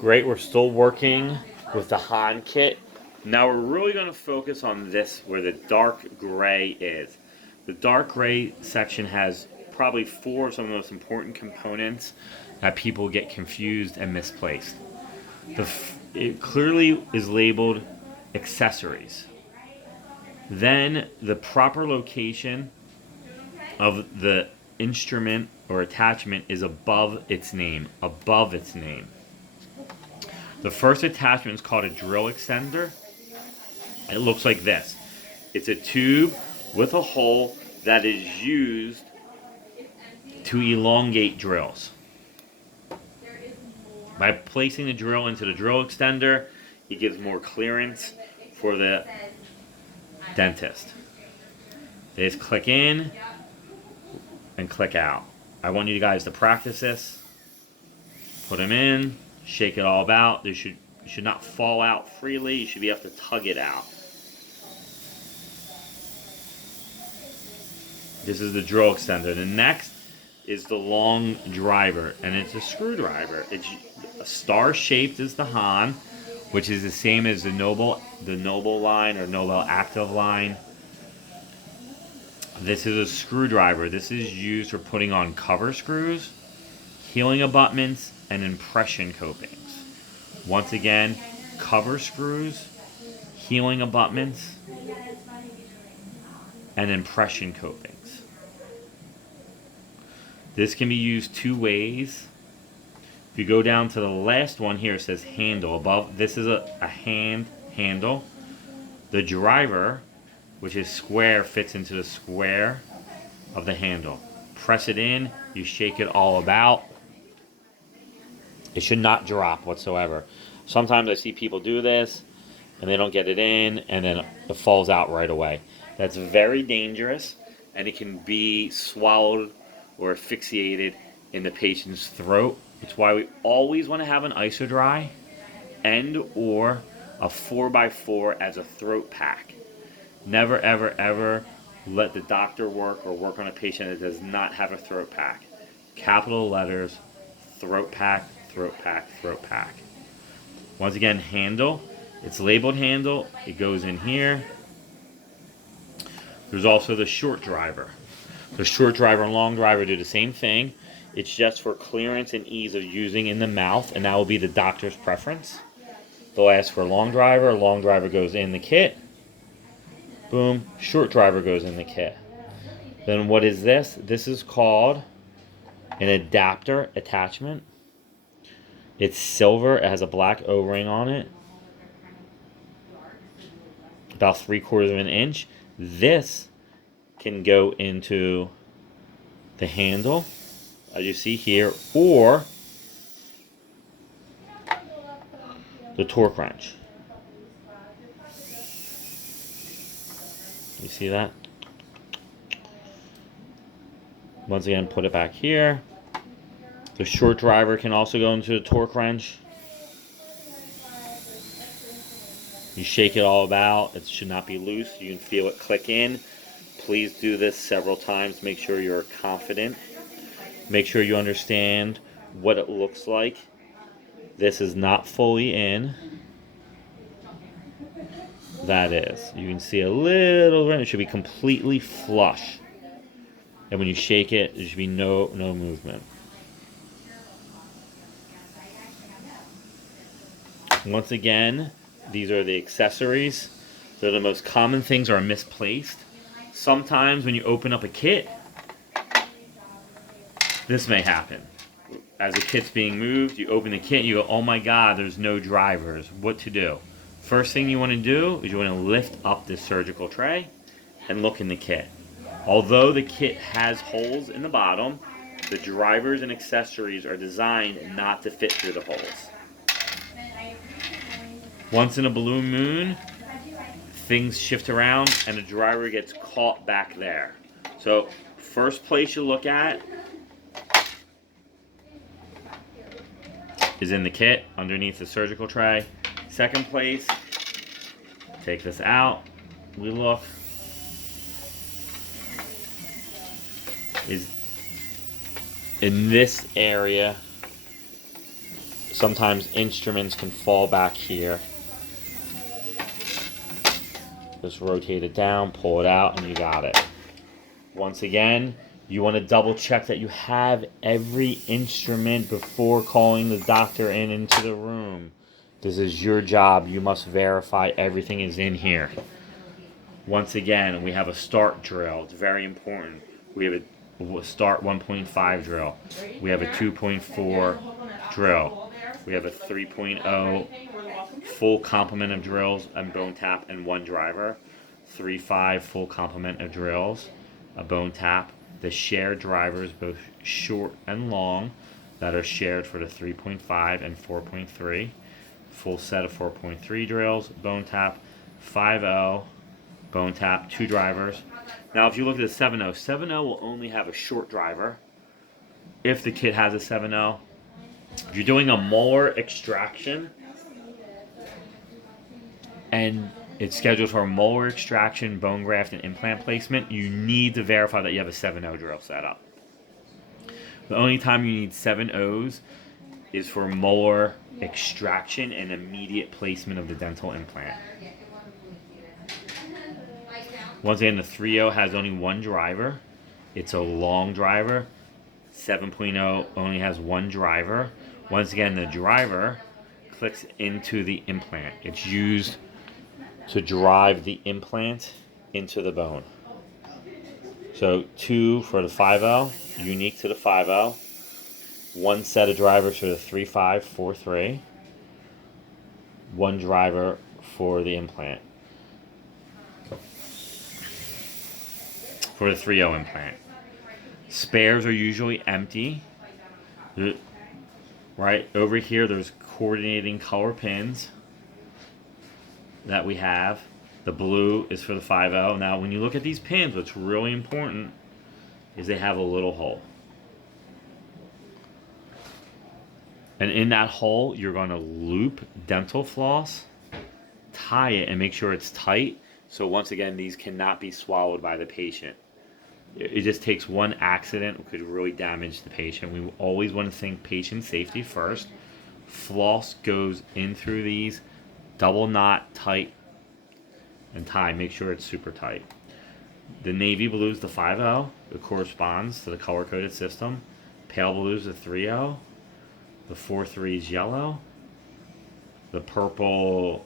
Great, we're still working with the Hahn kit. Now we're really going to focus on this where the dark gray is. The dark gray section has probably four of some of the most important components that people get confused and misplaced. It clearly is labeled accessories. Then the proper location of the instrument or attachment is above its name. Above its name. The first attachment is called a drill extender. It looks like this. It's a tube with a hole that is used to elongate drills. By placing the drill into the drill extender, it gives more clearance for the dentist. They just click in and click out. I want you guys to practice this. Put them in, shake it all about. They should not fall out freely. You should be able to tug it out. This is the drill extender. The next is the long driver, and it's a screwdriver. It's star-shaped as the Hahn, which is the same as the Noble line or Nobel Active line. This is a screwdriver. This is used for putting on cover screws, healing abutments, and impression copings. Once again, cover screws, healing abutments, and impression copings. This can be used two ways. If you go down to the last one here, it says handle above. This is a hand handle. The driver, which is square, fits into the square of the handle. Press it in, you shake it all about. It should not drop whatsoever. Sometimes I see people do this and they don't get it in and then it falls out right away. That's very dangerous and it can be swallowed or asphyxiated in the patient's throat. It's why we always want to have an isodry and or a 4x4 as a throat pack. Never, ever, ever let the doctor work or work on a patient that does not have a throat pack. Capital letters, throat pack, throat pack, throat pack. Once again, handle. It's labeled handle. It goes in here. There's also the short driver. The short driver and long driver do the same thing. It's just for clearance and ease of using in the mouth, and that will be the doctor's preference. They'll ask for a long driver. Long driver goes in the kit. Boom. Short driver goes in the kit. Then what is this? This is called an adapter attachment. It's silver. It has a black O-ring on it. About 3/4 of an inch. This can go into the handle, as you see here, or the torque wrench. You see that? Once again, put it back here. The short driver can also go into the torque wrench. You shake it all about. It should not be loose. You can feel it click in. Please do this several times. Make sure you're confident. Make sure you understand what it looks like. This is not fully in. That is. You can see a little bit. It should be completely flush. And when you shake it, there should be no movement. Once again, these are the accessories. They're the most common things are misplaced. Sometimes when you open up a kit, this may happen. As the kit's being moved, you open the kit and you go, oh my God, there's no drivers. What to do? First thing you want to do is you want to lift up this surgical tray and look in the kit. Although the kit has holes in the bottom, the drivers and accessories are designed not to fit through the holes. Once in a blue moon, things shift around and the driver gets caught back there. So first place you look at is in the kit underneath the surgical tray. Second place, take this out. We look, is in this area Sometimes instruments can fall back here. Just rotate it down, pull it out, and you got it. Once again, you want to double check that you have every instrument before calling the doctor into the room. This is your job. You must verify everything is in here. Once again, we have a start drill. It's very important. We have a start 1.5 drill. We have a 2.4 drill. We have a 3.0 full complement of drills and bone tap and one driver. 3.5 full complement of drills, a bone tap. The shared drivers, both short and long, that are shared for the 3.5 and 4.3. Full set of 4.3 drills, bone tap, 5.0, bone tap, 2 drivers. Now if you look at the 7.0, 7.0 will only have a short driver if the kit has a 7.0. If you're doing a molar extraction and it's scheduled for molar extraction, bone graft, and implant placement, you need to verify that you have a 7.0 drill set up. The only time you need 7.0s is for molar extraction and immediate placement of the dental implant. Once again, the 3.0 has only one driver. It's a long driver. 7.0 only has one driver. Once again, the driver clicks into the implant. It's used to drive the implant into the bone. So 2 for the 5.0, unique to the 5.0. One set of drivers for the 3.5, 4.3. One driver for the implant. For the 3.0 implant. Spares are usually empty. Right over here, there's coordinating color pins that we have. The blue is for the 5.0. Now, when you look at these pins, what's really important is they have a little hole. And in that hole, you're going to loop dental floss, tie it, and make sure it's tight. So once again, these cannot be swallowed by the patient. It just takes one accident that could really damage the patient. We always want to think patient safety first. Floss goes in through these, double knot, tight, and tie. Make sure it's super tight. The navy blue is the 5.0. It corresponds to the color-coded system. Pale blue is the 3.0. The 4.3 is yellow. The purple,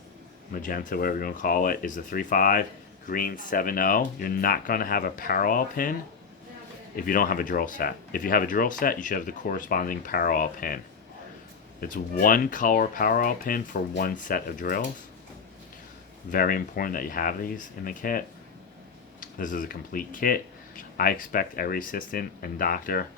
magenta, whatever you want to call it, is the 3.5. Green 7.0. You're not going to have a parallel pin if you don't have a drill set. If you have a drill set, you should have the corresponding parallel pin. It's one color parallel pin for one set of drills. Very important that you have these in the kit. This is a complete kit. I expect every assistant and doctor,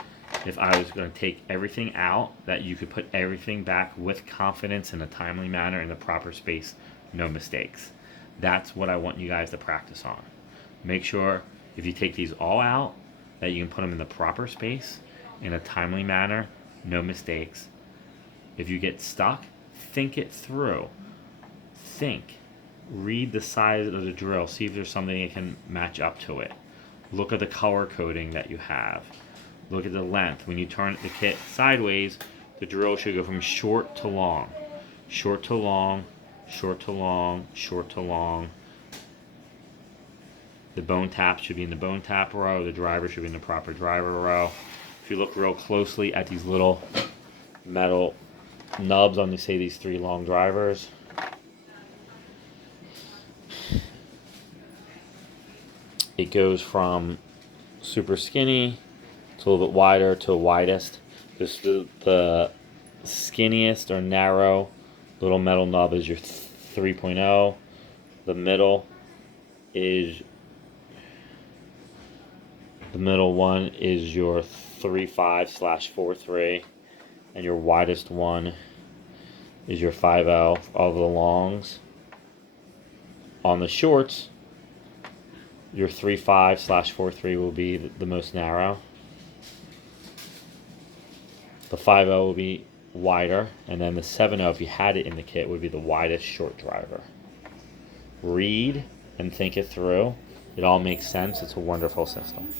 if I was going to take everything out, that you could put everything back with confidence in a timely manner in the proper space, no mistakes. That's what I want you guys to practice on. Make sure if you take these all out, that you can put them in the proper space in a timely manner, no mistakes. If you get stuck, think it through. Think. Read the size of the drill. See if there's something that can match up to it. Look at the color coding that you have. Look at the length. When you turn the kit sideways, the drill should go from short to long. Short to long, short to long, short to long. The bone tap should be in the bone tap row. The driver should be in the proper driver row. If you look real closely at these little metal nubs on, say, these 3 long drivers, it goes from super skinny to a little bit wider to widest. The skinniest or narrow little metal nub is your 3.0. The middle one is your 3.5/4.3, and your widest one is your 5.0. All the longs. On the shorts, your 3.5/4.3 will be the most narrow. The 5.0 will be wider, and then the 7.0, if you had it in the kit, would be the widest short driver. Read and think it through. It all makes sense. It's a wonderful system.